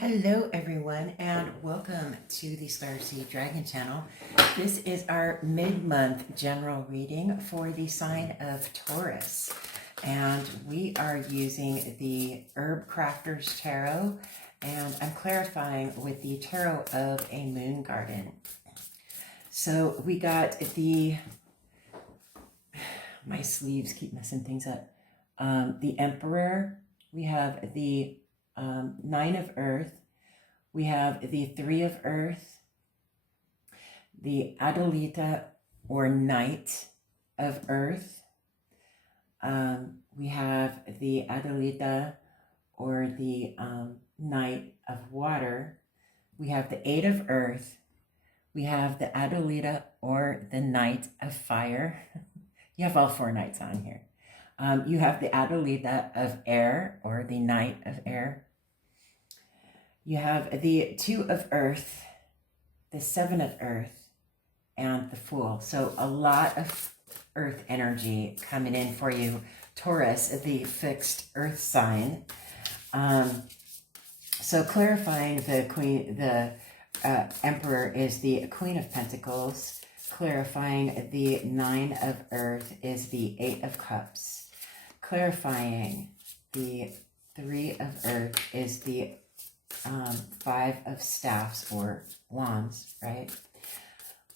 Hello everyone and welcome to the Starseed Dragon channel. This is our mid-month general reading for the sign of Taurus. And we are using the Herb Crafter's Tarot, and I'm clarifying with the Tarot of a Moon Garden. So we got my sleeves keep messing things up. The Emperor, we have the Nine of Earth, we have the Three of Earth, the Adalita or Knight of Earth, we have the Adalita or the Knight of Water, we have the Eight of Earth, we have the Adalita or the Knight of Fire. You have all four knights on here. You have the Adalita of Air or the Knight of Air. You have the Two of Earth, the Seven of Earth, and the Fool. So a lot of Earth energy coming in for you, Taurus, the fixed Earth sign. So clarifying the Emperor is the Queen of Pentacles. Clarifying the Nine of Earth is the Eight of Cups. Clarifying the Three of Earth is the Five of Staffs or Wands, right?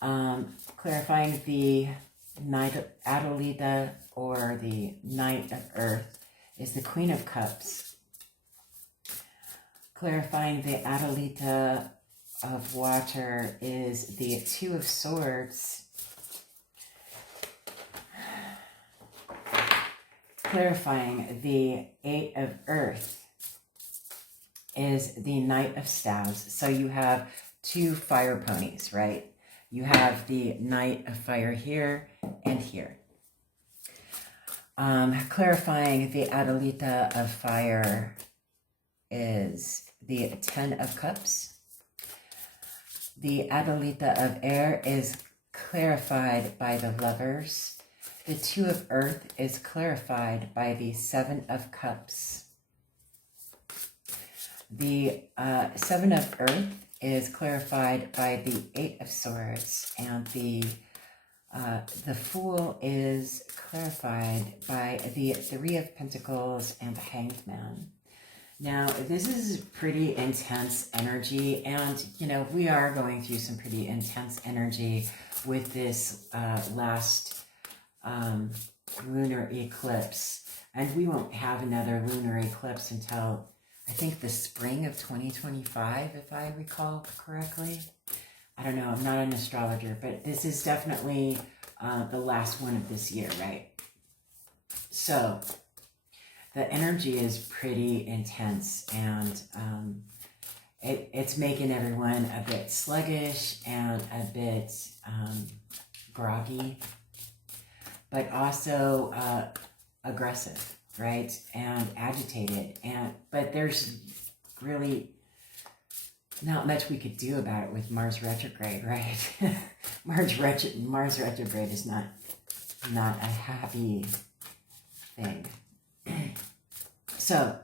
Clarifying the Knight of Adalita or the Knight of Earth is the Queen of Cups. Clarifying the Adalita of Water is the Two of Swords. Clarifying the Eight of Earth is the Knight of Staves. So you have two fire ponies, right? You have the Knight of Fire here and here. Clarifying the Adalita of Fire is the Ten of Cups. The Adalita of Air is clarified by the Lovers. The Two of Earth is clarified by the Seven of Cups. The Seven of Earth is clarified by the Eight of Swords, and the Fool is clarified by the Three of Pentacles and the Hanged Man. Now, this is pretty intense energy, and, you know, we are going through some pretty intense energy with this last lunar eclipse, and we won't have another lunar eclipse until, I think, the spring of 2025, if I recall correctly. I don't know, I'm not an astrologer, but this is definitely the last one of this year, right? So the energy is pretty intense, and it's making everyone a bit sluggish and a bit groggy, but also aggressive, right? And agitated. But there's really not much we could do about it with Mars retrograde, right? Mars retrograde is not a happy thing. So,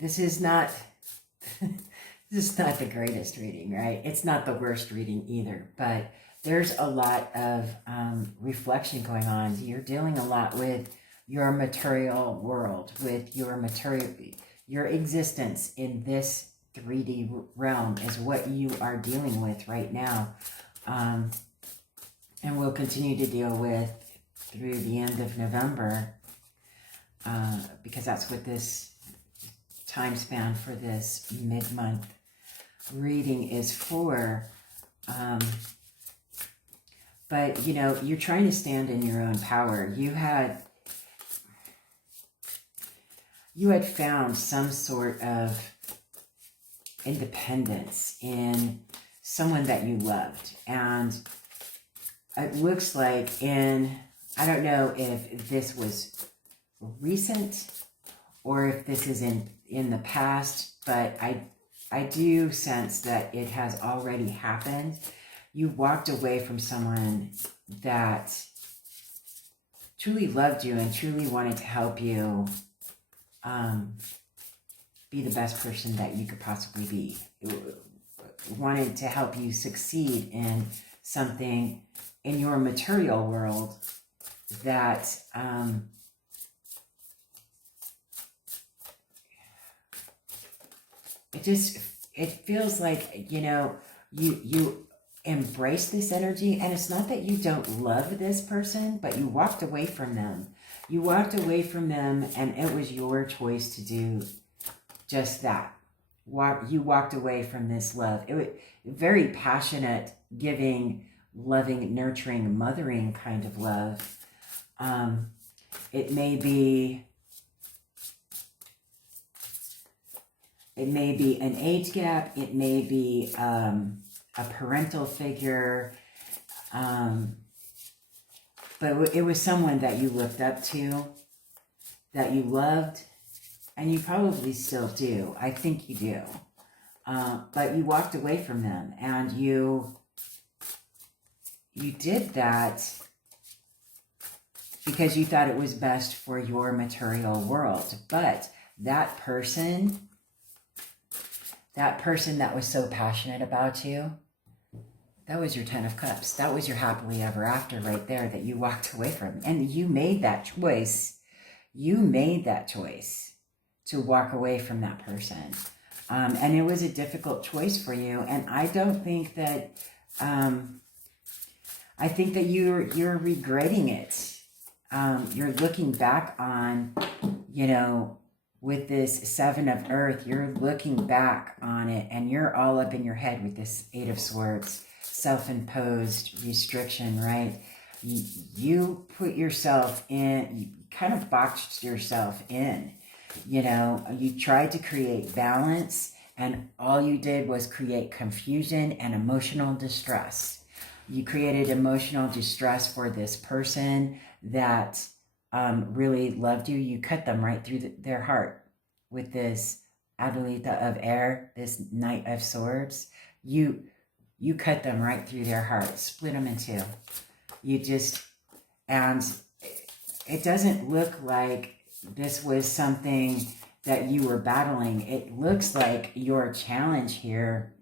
this is not the greatest reading, right? It's not the worst reading either, but there's a lot of reflection going on. You're dealing a lot with your material world, with your existence in this 3D realm is what you are dealing with right now, and will continue to deal with through the end of November, because that's what this time span for this mid-month reading is for. But, you know, you're trying to stand in your own power. You had found some sort of independence in someone that you loved. And it looks like I don't know if this was recent or if this is in the past, but I do sense that it has already happened. You walked away from someone that truly loved you and truly wanted to help you be the best person that you could possibly be. It wanted to help you succeed in something in your material world that it feels like, you know, you embrace this energy, and it's not that you don't love this person, but you walked away from them. You walked away from them, and it was your choice to do just that. You walked away from this love. It was very passionate, giving, loving, nurturing, mothering kind of love. It may be an age gap. It may be a parental figure. But it was someone that you looked up to, that you loved, and you probably still do. I think you do. But you walked away from them, and you did that because you thought it was best for your material world. But that person that was so passionate about you, that was your 10 of Cups. That was your happily ever after right there that you walked away from. And you made that choice. You made that choice to walk away from that person. And it was a difficult choice for you. And I don't think that, I think that you're regretting it. You're looking back on, you know, with this 7 of Earth, you're looking back on it, and you're all up in your head with this 8 of Swords. Self-imposed restriction, right? You put yourself in, you kind of boxed yourself in, you know, you tried to create balance, and all you did was create confusion and emotional distress. You created emotional distress for this person that really loved you. You cut them right through their heart with this Adalita of Air, this Knight of Swords. You cut them right through their heart, split them in two. And it doesn't look like this was something that you were battling. It looks like your challenge here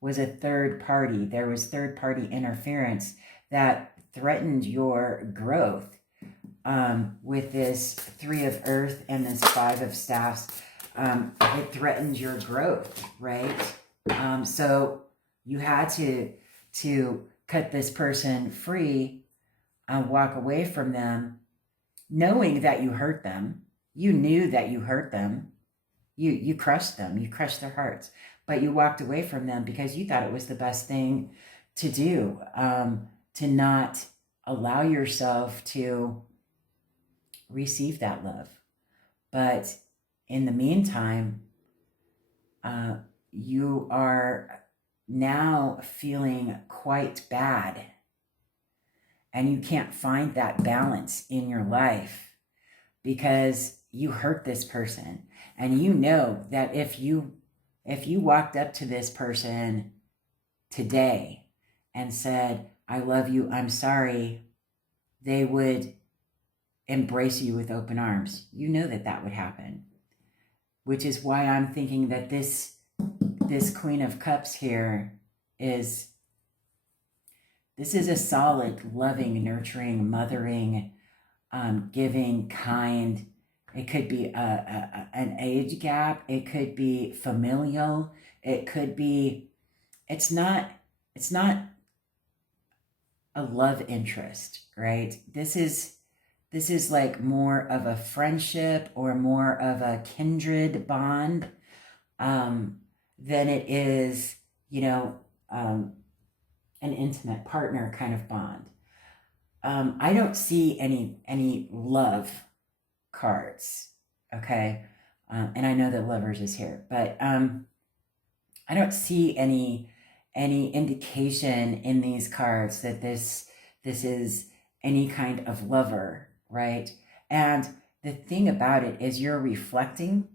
was a third party. There was third party interference that threatened your growth with this 3 of Earth and this 5 of Staffs. It threatened your growth, right? So you had to cut this person free and walk away from them, knowing that you hurt them. You knew that you hurt them. You crushed them. You crushed their hearts. But you walked away from them because you thought it was the best thing to do, to not allow yourself to receive that love. But in the meantime, you are now feeling quite bad, and you can't find that balance in your life because you hurt this person. And you know that if you walked up to this person today and said, I love you, I'm sorry, they would embrace you with open arms. You know that that would happen, which is why I'm thinking that this Queen of Cups here is a solid, loving, nurturing, mothering, giving, kind. It could be an age gap. It could be familial. It could be, it's not a love interest, right? This is like more of a friendship or more of a kindred bond than it is, you know, an intimate partner kind of bond. I don't see any love cards, okay? And I know that Lovers is here, but I don't see any indication in these cards that this is any kind of lover, right? And the thing about it is you're reflecting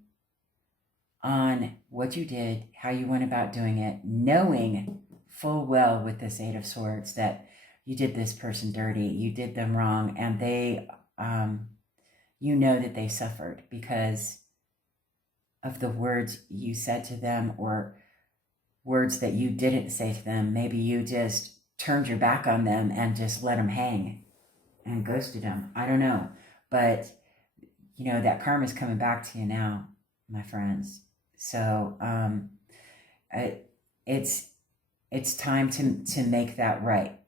on what you did, how you went about doing it, knowing full well with this 8 of Swords that you did this person dirty, you did them wrong, and they, you know that they suffered because of the words you said to them, or words that you didn't say to them. Maybe you just turned your back on them and just let them hang and ghosted them. I don't know. But, you know, that karma's coming back to you now, my friends. So it's time to make that right.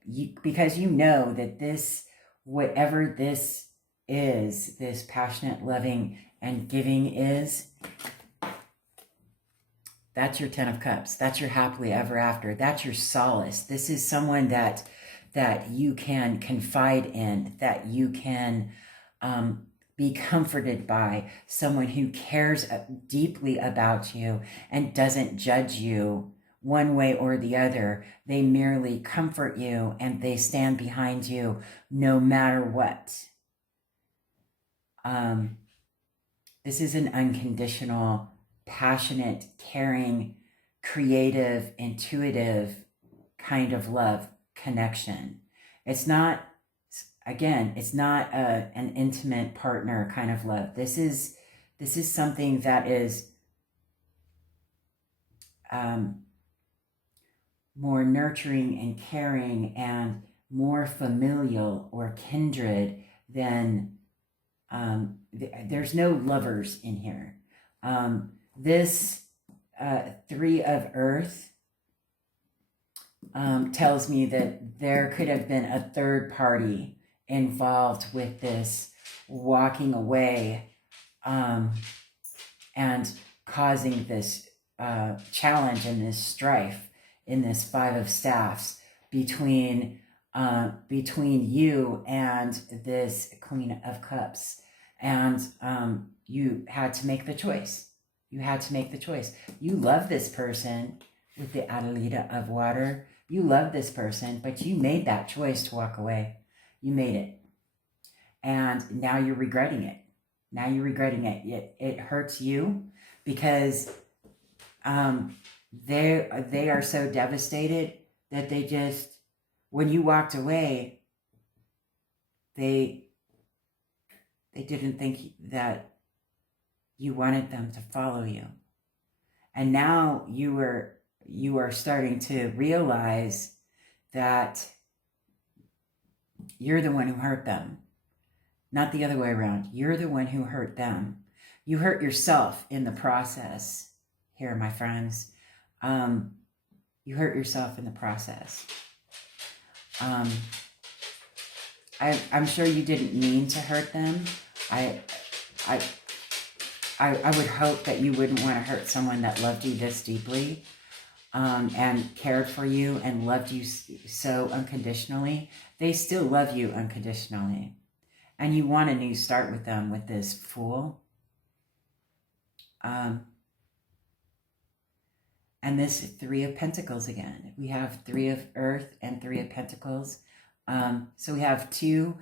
Because you know that this, whatever this is, this passionate loving and giving is, that's your 10 of Cups. That's your happily ever after. That's your solace. This is someone that you can confide in, that you can be comforted by, someone who cares deeply about you and doesn't judge you one way or the other. They merely comfort you and they stand behind you no matter what. This is an unconditional, passionate, caring, creative, intuitive kind of love connection. It's not, again, it's not an intimate partner kind of love. This is something that is more nurturing and caring and more familial or kindred than, there's no lovers in here. This 3 of Earth tells me that there could have been a third party involved with this walking away and causing this challenge and this strife in this 5 of Staffs between you and this Queen of Cups. And you had to make the choice. You had to make the choice. You love this person with the Adelita of Water. You love this person, but you made that choice to walk away. You made it. And now you're regretting it. Now you're regretting it. It hurts you because they are so devastated that they just, when you walked away, they didn't think that you wanted them to follow you. And now you are starting to realize that you're the one who hurt them, not the other way around. You're the one who hurt them. You hurt yourself in the process here, my friends. You hurt yourself in the process. I'm sure you didn't mean to hurt them. I would hope that you wouldn't want to hurt someone that loved you this deeply, and cared for you and loved you so unconditionally. They still love you unconditionally. And you want a new start with them with this Fool. And this 3 of Pentacles again. We have 3 of Earth and 3 of Pentacles. So we have 2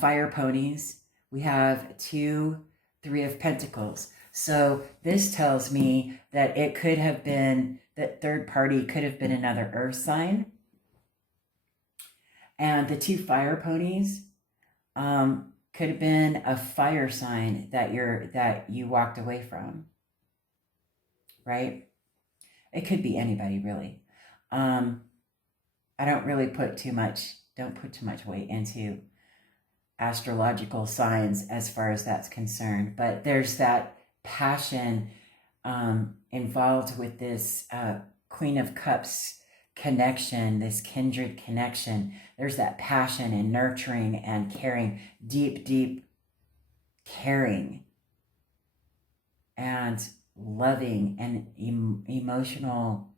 fire ponies. We have 2 3 of Pentacles. So this tells me that it could have been, that third party could have been another earth sign. And the 2 fire ponies could have been a fire sign that you walked away from. Right? It could be anybody, really. I don't really put too much weight into astrological signs as far as that's concerned, but there's that passion involved with this Queen of Cups connection, this kindred connection. There's that passion and nurturing and caring, deep caring and loving and emotional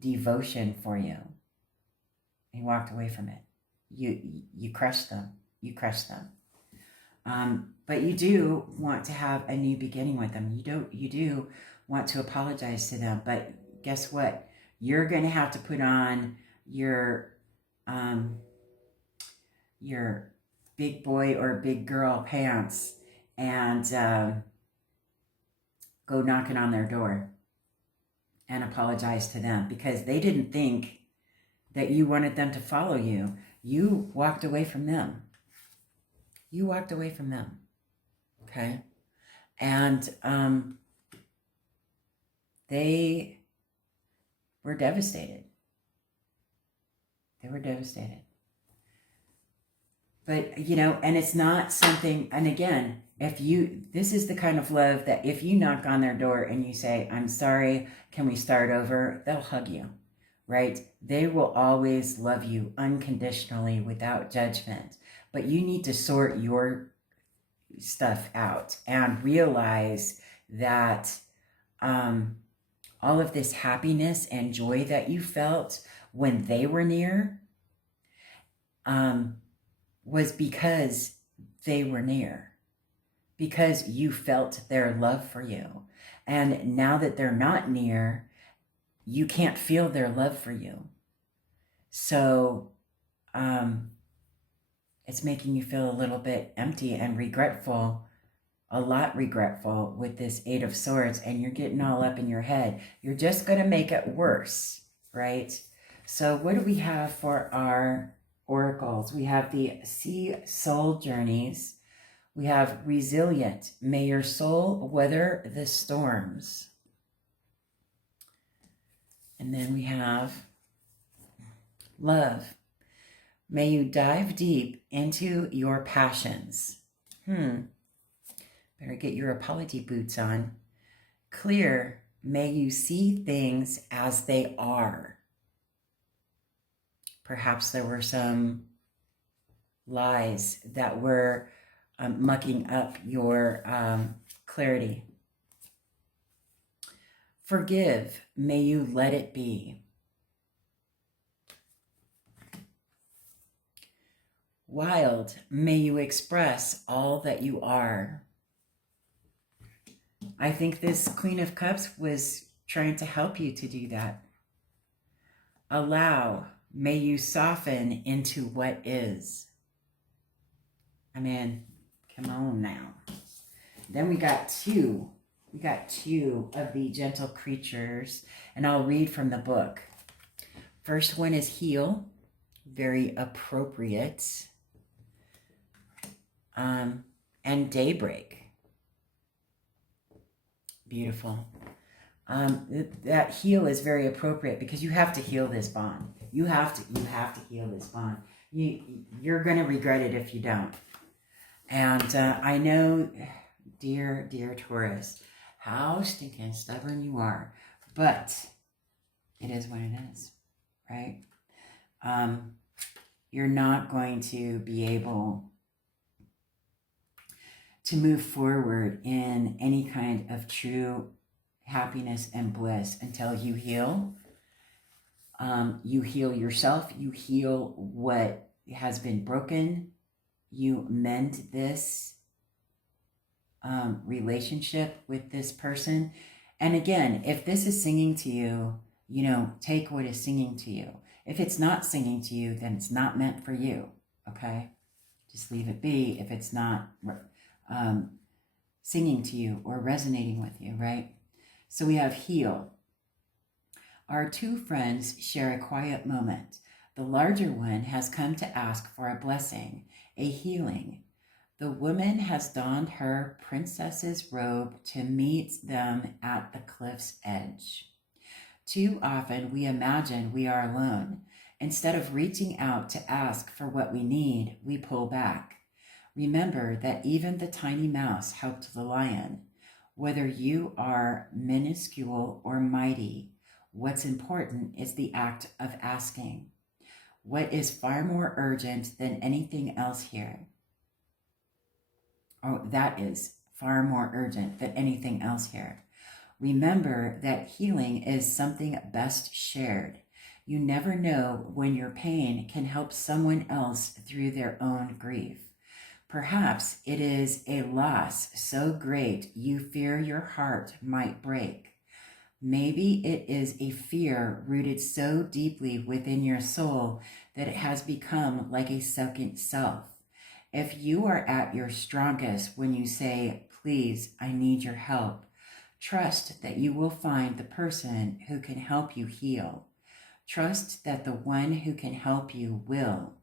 devotion for you. He walked away from it. You crushed them. You crushed them. But you do want to have a new beginning with them. You do want to apologize to them. But guess what? You're going to have to put on your big boy or big girl pants and go knocking on their door and apologize to them, because they didn't think that you wanted them to follow you. You walked away from them. You walked away from them. Okay? And they were devastated. They were devastated. But, you know, and it's not something, and again, this is the kind of love that if you knock on their door and you say, I'm sorry, can we start over? They'll hug you, right? They will always love you unconditionally without judgment. But you need to sort your stuff out and realize that all of this happiness and joy that you felt when they were near was because they were near, because you felt their love for you. And now that they're not near, you can't feel their love for you. So it's making you feel a little bit empty and regretful, a lot regretful with this Eight of Swords, and you're getting all up in your head. You're just going to make it worse, right? So what do we have for our oracles? We have the Sea Soul Journeys. We have Resilient. May your soul weather the storms. And then we have Love. May you dive deep into your passions. Better get your apology boots on. Clear. May you see things as they are. Perhaps there were some lies that were mucking up your clarity. Forgive. May you let it be. Wild. May you express all that you are. I think this Queen of Cups was trying to help you to do that. Allow. May you soften into what is. I mean, come on now. Then we got two. We got two of the gentle creatures, and I'll read from the book. First one is Heal. Very appropriate. And Daybreak. Beautiful. That heal is very appropriate because you have to heal this bond. You have to heal this bond. You're going to regret it if you don't. And I know, dear Taurus, how stinking stubborn you are, but it is what it is, right? You're not going to be able to move forward in any kind of true happiness and bliss until you heal. You heal yourself. You heal what has been broken. You mend this relationship with this person. And again, if this is singing to you, you know, take what is singing to you. If it's not singing to you, then it's not meant for you, okay? Just leave it be if it's not singing to you or resonating with you, right? So we have Heal. Our two friends share a quiet moment. The larger one has come to ask for a blessing, a healing. The woman has donned her princess's robe to meet them at the cliff's edge. Too often we imagine we are alone. Instead of reaching out to ask for what we need, we pull back. Remember that even the tiny mouse helped the lion. Whether you are minuscule or mighty, what's important is the act of asking. What is far more urgent than anything else here? Oh, that is far more urgent than anything else here. Remember that healing is something best shared. You never know when your pain can help someone else through their own grief. Perhaps it is a loss so great you fear your heart might break. Maybe it is a fear rooted so deeply within your soul that it has become like a second self. If you are at your strongest when you say, please, I need your help, trust that you will find the person who can help you heal. Trust that the one who can help you will.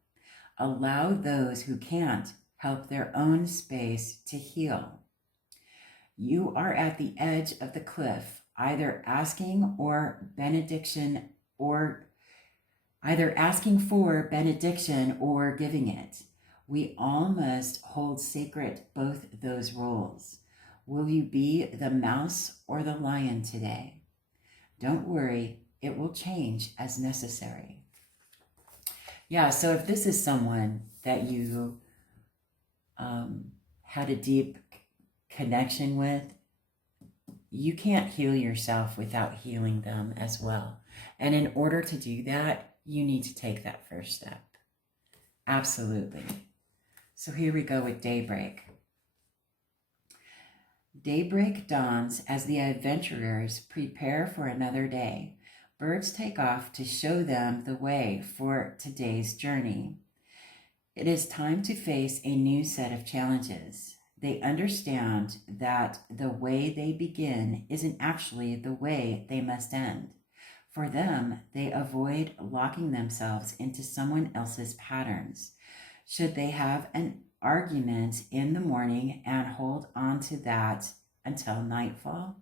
Allow those who can't help their own space to heal. You are at the edge of the cliff. either asking for benediction or giving it. We all must hold sacred both those roles. Will you be the mouse or the lion today? Don't worry, it will change as necessary. Yeah, so if this is someone that you had a deep connection with, you can't heal yourself without healing them as well. And in order to do that, you need to take that first step. Absolutely. So here we go with daybreak. Daybreak dawns as the adventurers prepare for another day. Birds take off to show them the way for today's journey. It is time to face a new set of challenges. They understand that the way they begin isn't actually the way they must end. For them, they avoid locking themselves into someone else's patterns. Should they have an argument in the morning and hold on to that until nightfall?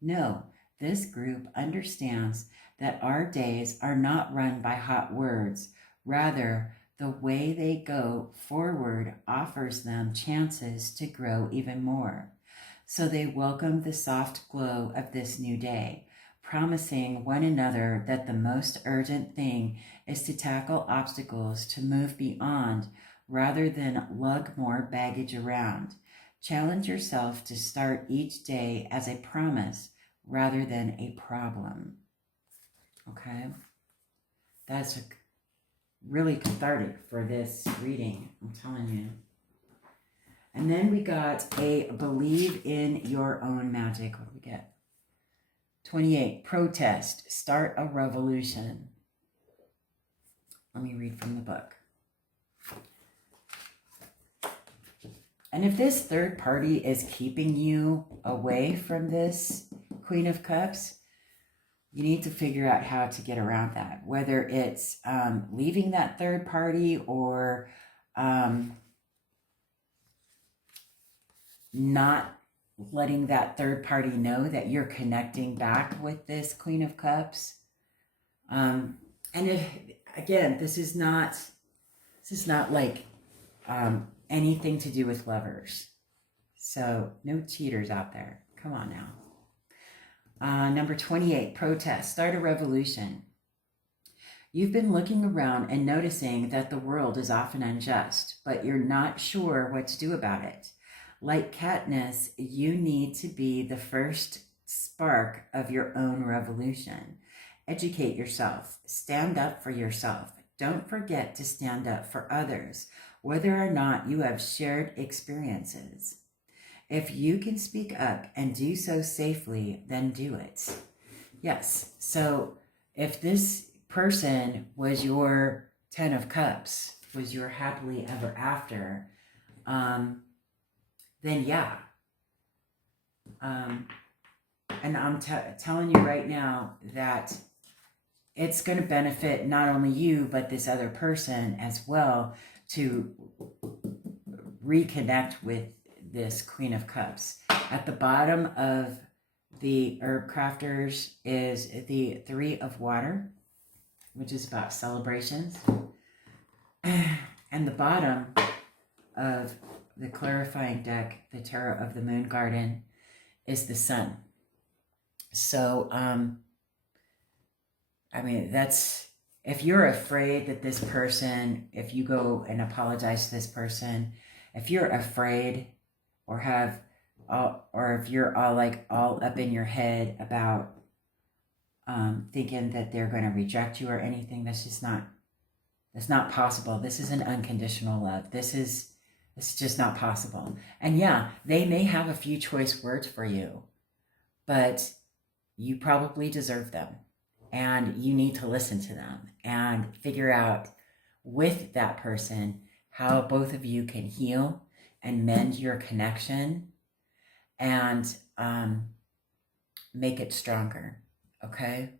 No, this group understands that our days are not run by hot words. Rather, the way they go forward offers them chances to grow even more. So they welcome the soft glow of this new day, promising one another that the most urgent thing is to tackle obstacles to move beyond rather than lug more baggage around. Challenge yourself to start each day as a promise rather than a problem. Okay? That's really cathartic for this reading, I'm telling you. And then we got a believe in your own magic. What do we get? 28, protest, start a revolution. Let me read from the book. And if this third party is keeping you away from this Queen of Cups, you need to figure out how to get around that, whether it's leaving that third party or not letting that third party know that you're connecting back with this Queen of Cups. And if, again, this is not like anything to do with lovers. So no cheaters out there. Come on now. Number 28, protest, start a revolution. You've been looking around and noticing that the world is often unjust, but you're not sure what to do about it. Like Katniss, you need to be the first spark of your own revolution. Educate yourself. Stand up for yourself. Don't forget to stand up for others, whether or not you have shared experiences. If you can speak up and do so safely, then do it. Yes, so if this person was your 10 of Cups, was your happily ever after, then yeah. And I'm telling you right now that it's going to benefit not only you, but this other person as well to reconnect with this Queen of Cups. At the bottom of the Herb Crafters is the 3 of Water, which is about celebrations. And the bottom of the clarifying deck, the Tarot of the Moon Garden, is the Sun. So, I mean, that's, if you're afraid that this person, if you go and apologize to this person, if you're afraid or have, or if you're all up in your head about thinking that they're going to reject you or anything, that's not possible. This is an unconditional love. It's just not possible. And yeah, they may have a few choice words for you, but you probably deserve them. And you need to listen to them and figure out with that person how both of you can heal and mend your connection and make it stronger. Okay?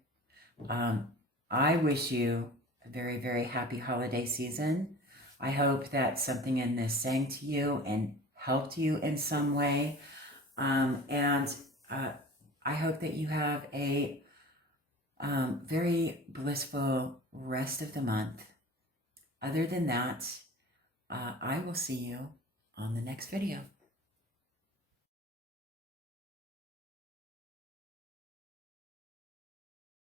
I wish you a very, very happy holiday season. I hope that something in this sang to you and helped you in some way. I I hope that you have a very blissful rest of the month. Other than that, I will see you on the next video.